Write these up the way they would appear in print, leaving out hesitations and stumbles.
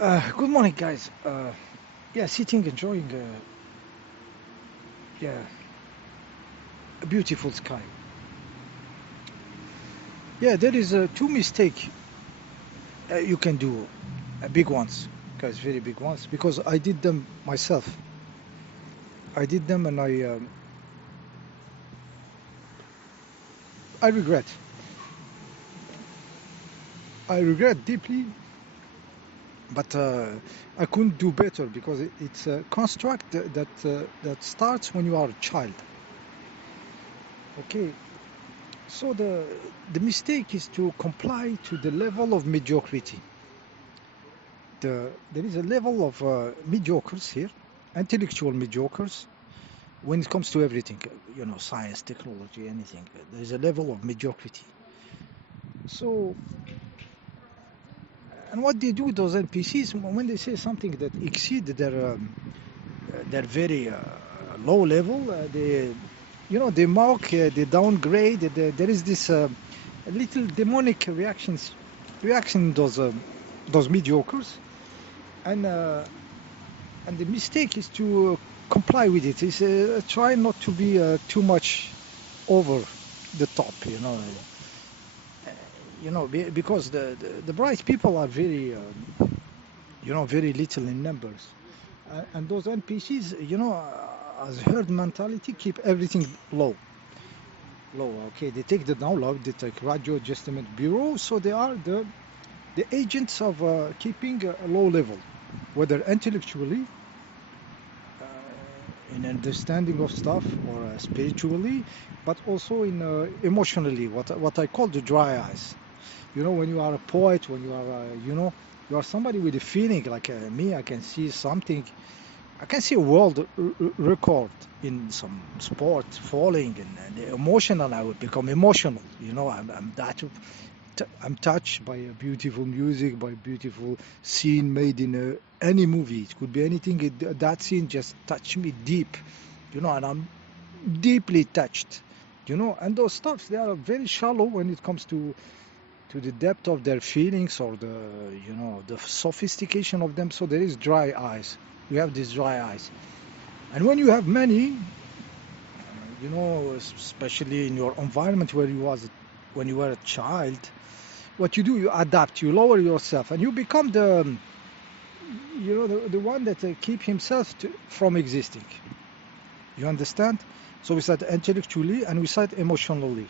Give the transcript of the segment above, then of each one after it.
Good morning, guys. Yeah, sitting enjoying yeah a beautiful sky. Yeah, there is two mistake you can do, big ones, guys, very big ones, because I did them myself. I did them, and I regret. I regret deeply, but I couldn't do better because it's a construct that starts when you are a child. Okay, so the mistake is to comply to the level of mediocrity. There is a level of mediocres here, intellectual mediocres, when it comes to everything, science, technology, anything. There is a level of mediocrity. So, and what they do, those NPCs, when they say something that exceed their very low level, they mock, they downgrade. There is this little demonic reaction in those mediocres, and. And the mistake is to comply with it. Is try not to be too much over the top, because the bright people are very, very little in numbers, and those NPCs, as herd mentality, keep everything low, low. Okay, they take the download, they take Radio Adjustment Bureau, so they are the agents of keeping a low level, whether intellectually in understanding of stuff or spiritually, but also in emotionally, what I call the dry eyes. When you are a poet, when you are, you are somebody with a feeling like me, I can see something, I can see a world record in some sport falling, and emotional, I would become emotional. I'm touched by a beautiful music, by beautiful scene made in any movie. It could be anything. That scene just touched me deep, and I'm deeply touched, And those stuff, they are very shallow when it comes to the depth of their feelings or the sophistication of them. So there is dry eyes. We have these dry eyes, and when you have many, especially in your environment where you was when you were a child, what you do, you adapt, you lower yourself, and you become the one that keep himself from existing. You understand? So we said intellectually and we said emotionally.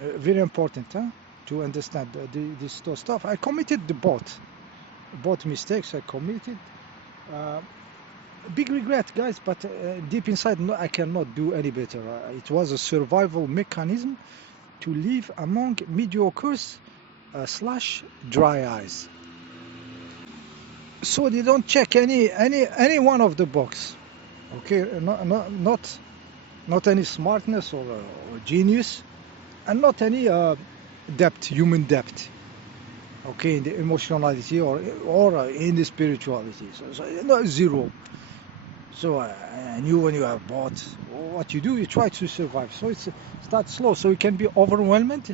Very important, huh? To understand this stuff. I committed both mistakes I committed. Uh, Big regret, guys, but deep inside, no, I cannot do any better. It was a survival mechanism to live among mediocres slash dry eyes. So they don't check any one of the box. Okay, not any smartness or genius, and not any depth, human depth. Okay, in the emotionality or in the spirituality. So no, zero. So and you, when you have bought, what you do, you try to survive. So it's start slow. So it can be overwhelming,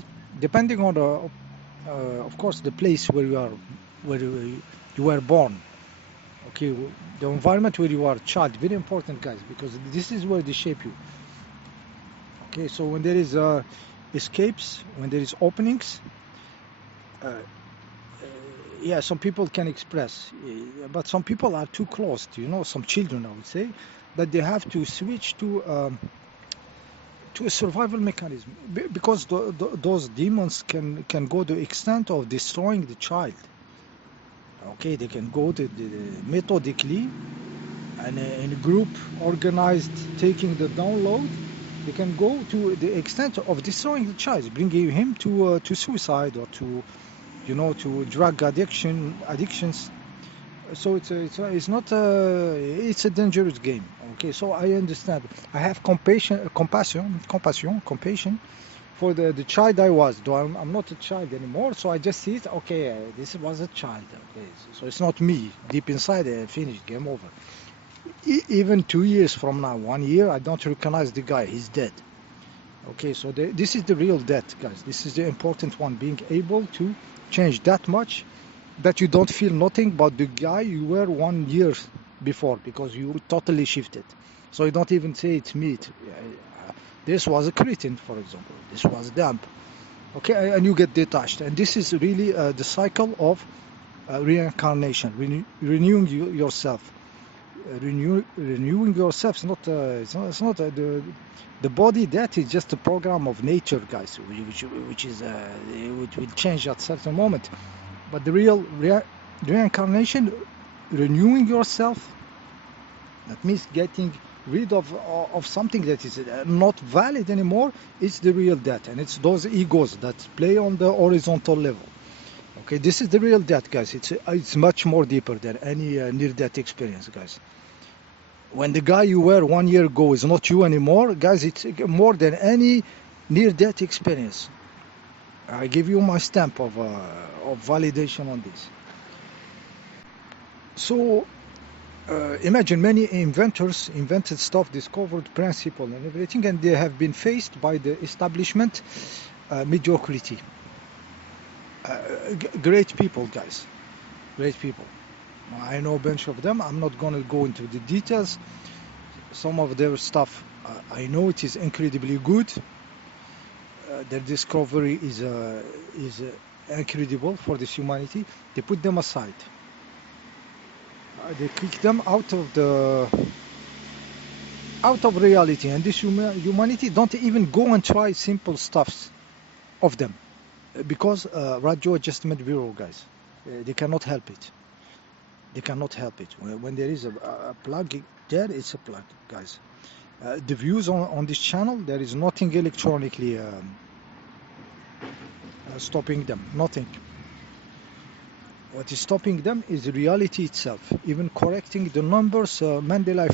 depending on of course, the place where you were born. Okay, the environment where you are a child, very important, guys, because this is where they shape you. Okay, so when there is escapes, when there is openings, uh, yeah, some people can express, but some people are too close. Some children, I would say, that they have to switch to a survival mechanism because those demons can go to the extent of destroying the child. Okay, they can go to methodically and in a group organized taking the download, they can go to the extent of destroying the child, bringing him to suicide or to drug addictions. So it's not it's a dangerous game. Okay, so I understand. I have compassion for the child I was. Though I'm not a child anymore, so I just see it. Okay, this was a child. Okay, so it's not me deep inside. Finished, game over. Even 2 years from now, 1 year, I don't recognize the guy. He's dead. Okay, so this is the real death, guys. This is the important one. Being able to change that much that you don't feel nothing but the guy you were 1 year before, because you totally shifted. So you don't even say it's me. This was a cretin, for example. This was damp. Okay, and you get detached. And this is really the cycle of reincarnation, renewing yourself. Renewing yourself is not, it's not the body. That is just a program of nature, guys, which will change at certain moment. But the real reincarnation, renewing yourself, that means getting rid of something that is not valid anymore. It's the real death, and it's those egos that play on the horizontal level. Okay, this is the real death, guys. It's much more deeper than any near-death experience, guys. When the guy you were 1 year ago is not you anymore, guys, it's more than any near-death experience. I give you my stamp of validation on this. So imagine many inventors invented stuff, discovered principle and everything, and they have been faced by the establishment mediocrity. Great people, guys, great people. I know a bunch of them. I'm not going to go into the details. Some of their stuff, I know it is incredibly good. Their discovery is incredible for this humanity. They put them aside. They kick them out of reality, and this humanity don't even go and try simple stuffs of them, because radio adjustment bureau, guys, they cannot help it. They cannot help it. When there is a plug there, it's a plug, guys. The views on this channel, there is nothing electronically stopping them. Nothing. What is stopping them is reality itself. Even correcting the numbers, Mandela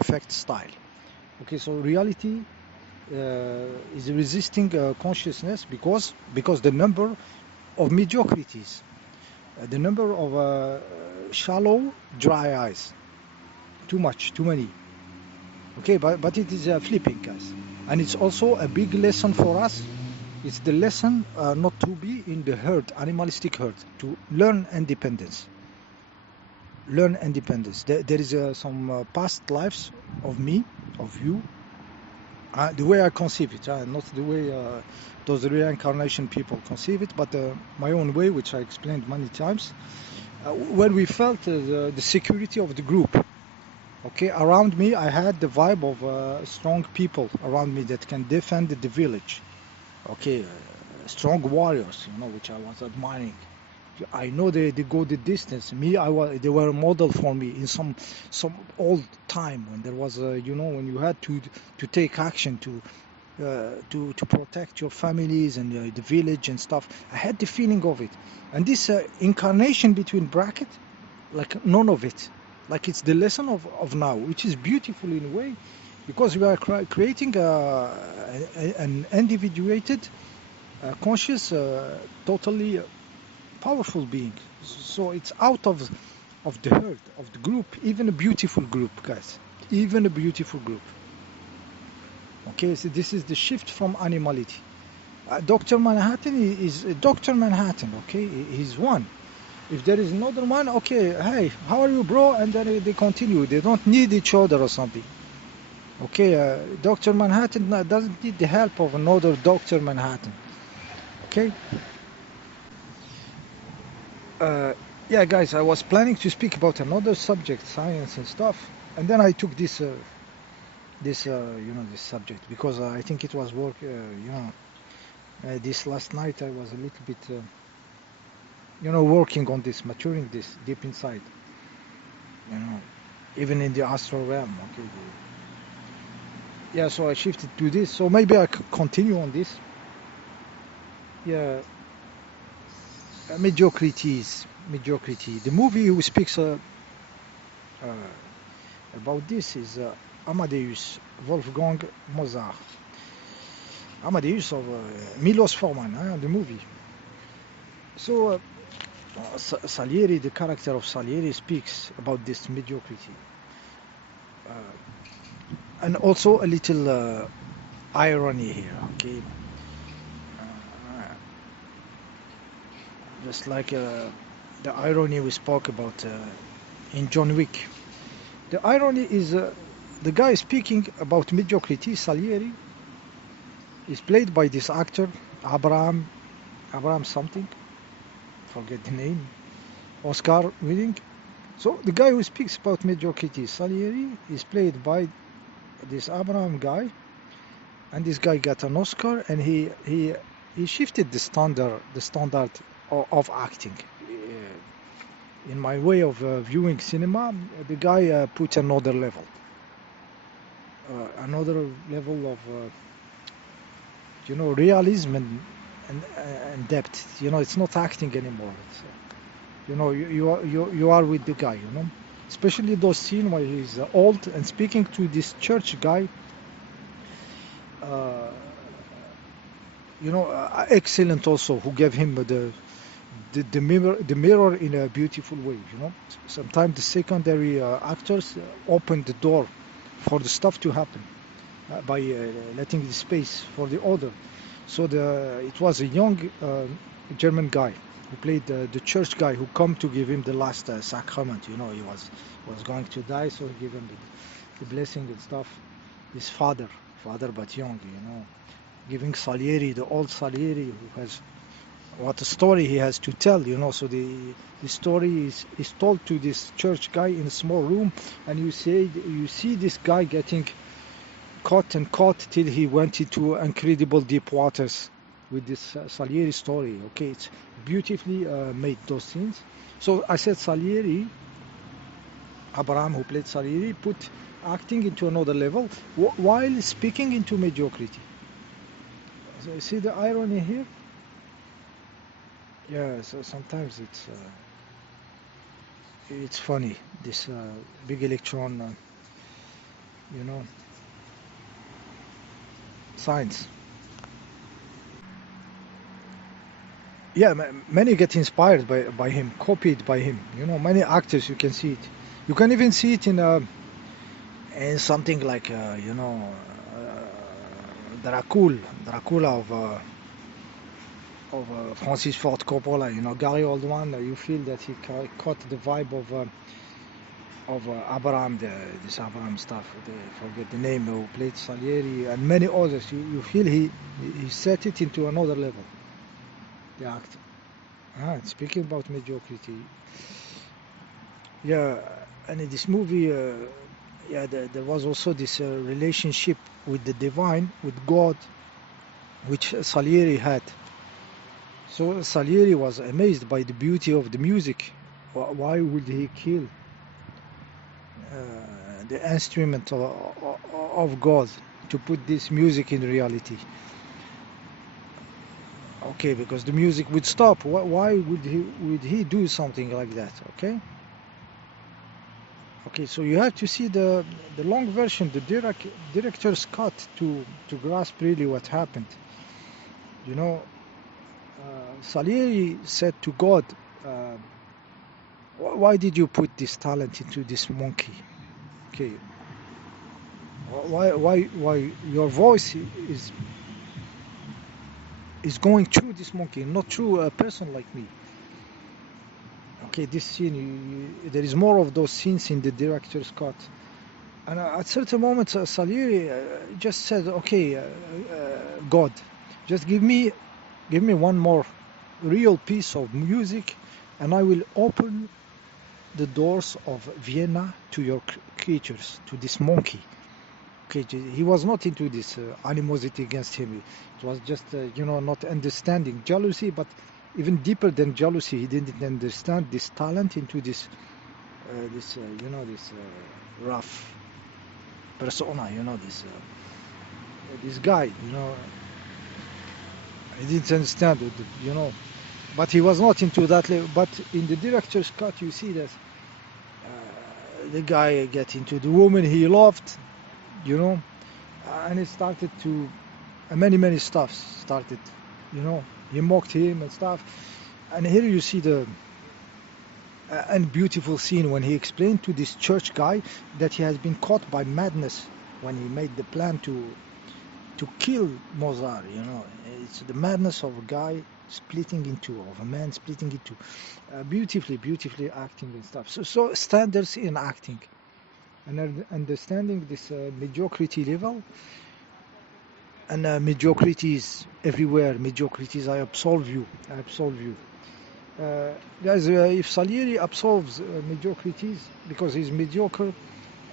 effect style. Okay, so reality is resisting consciousness because the number of mediocrities, the number of shallow, dry eyes, too many. Okay, but it is flipping, guys, and it's also a big lesson for us. It's the lesson not to be in the herd, animalistic herd, to learn independence. Learn independence. There is some past lives of me, of you, the way I conceive it, not the way those reincarnation people conceive it, but my own way, which I explained many times, when we felt the security of the group. Okay, around me I had the vibe of strong people around me that can defend the village. Okay, strong warriors, which I was admiring. I know they go the distance. They were a model for me in some old time when there was when you had to take action to protect your families and the village and stuff. I had the feeling of it, and this incarnation between bracket, like none of it, like it's the lesson of now, which is beautiful in a way, because we are creating an individuated, conscious, totally powerful being. So it's out of the herd, of the group, even a beautiful group, guys, even a beautiful group. Okay, so this is the shift from animality. Dr. Manhattan is Dr. Manhattan. Okay, he's one. If there is another one, okay, hey, how are you, bro? And then they continue. They don't need each other or something. Okay, Dr. Manhattan doesn't need the help of another Dr. Manhattan. Okay. Yeah, guys, I was planning to speak about another subject, science and stuff, and then I took this subject because I think it was work. This last night I was a little bit, working on this, maturing this deep inside. Even in the astral realm. Okay. Yeah, so I shifted to this. So maybe I could continue on this. Yeah. Mediocrity. The movie who speaks about this is Amadeus, Wolfgang Mozart. Amadeus of Milos Forman, the movie. So Salieri, the character of Salieri, speaks about this mediocrity. And also a little irony here, okay? Just like the irony we spoke about in John Wick. The irony is the guy speaking about mediocrity, Salieri, is played by this actor, Abraham something, forget the name, Oscar winning. So the guy who speaks about mediocrity, Salieri, is played by this Abraham guy, and this guy got an Oscar, and he shifted the standard of acting. In my way of viewing cinema, the guy put another level of realism and depth. It's not acting anymore. It's, you are with the guy. Especially those scenes where he's old and speaking to this church guy. Excellent also, who gave him the mirror in a beautiful way. Sometimes the secondary actors open the door for the stuff to happen by letting the space for the other. So it was a young German guy who played the church guy who come to give him the last sacrament. He was going to die, so he gave him the blessing and stuff. His father but young, giving Salieri, the old Salieri, who has what a story he has to tell. So the story is told to this church guy in a small room, and you see this guy getting caught till he went into incredible deep waters with this Salieri story. Okay, it's beautifully made, those scenes. So I said Salieri, Abraham, who played Salieri, put acting into another level while speaking into mediocrity. So you see the irony here? Yeah, so sometimes it's funny, this big electron, science. Yeah, many get inspired by him, copied by him. Many actors, you can see it. You can even see it in something like Dracula of Francis Ford Coppola. Gary Oldman. You feel that he caught the vibe of Abraham, this Abraham stuff. I forget the name, who played Salieri and many others. You feel he set it into another level. The actor. Speaking about mediocrity, yeah, and in this movie, there was also this relationship with the divine, with God, which Salieri had. So Salieri was amazed by the beauty of the music. Why would he kill the instrument of God to put this music in reality? Okay, because the music would stop. Why would he do something like that? Okay, so you have to see the long version, the director's cut, to grasp really what happened. Salieri said to God, why did you put this talent into this monkey? Okay, why your voice is going through this monkey, not through a person like me? Okay, this scene, there is more of those scenes in the director's cut. And at certain moments, Salieri just said, okay, God, just give me one more real piece of music, and I will open the doors of Vienna to your creatures, to this monkey. Okay, he was not into this animosity against him. It was just, not understanding, jealousy, but even deeper than jealousy, he didn't understand this talent into this rough persona, this guy, he didn't understand it, but he was not into that level. But in the director's cut, you see that the guy get into the woman he loved, and it started to many stuff started, he mocked him and stuff. And here you see the and beautiful scene when he explained to this church guy that he has been caught by madness when he made the plan to to kill Mozart. You know, it's the madness of a guy splitting into, of a man splitting into, beautifully acting and stuff. So standards in acting and understanding this mediocrity level, and mediocrities everywhere. Mediocrities, I absolve you. I absolve you. Guys, if Salieri absolves mediocrities because he's mediocre,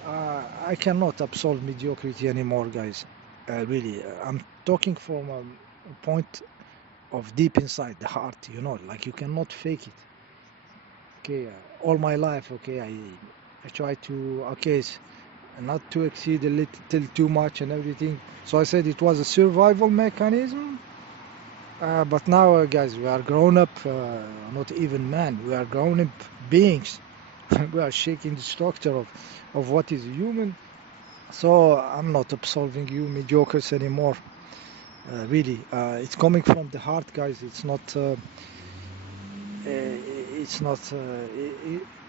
I cannot absolve mediocrity anymore, guys. Really, I'm talking from a point of deep inside the heart, you know, like you cannot fake it. Okay, all my life, okay, I try to, okay, not to exceed a little too much and everything. So I said it was a survival mechanism. But now, guys, we are grown up, not even man, we are grown up beings. We are shaking the structure of what is human. So I'm not absolving you mediocres anymore. Really, it's coming from the heart, guys. It's not,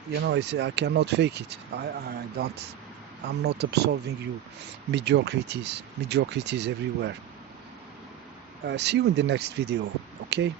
you know, I cannot fake it. I don't, I'm not absolving you mediocrities everywhere. See you in the next video, okay?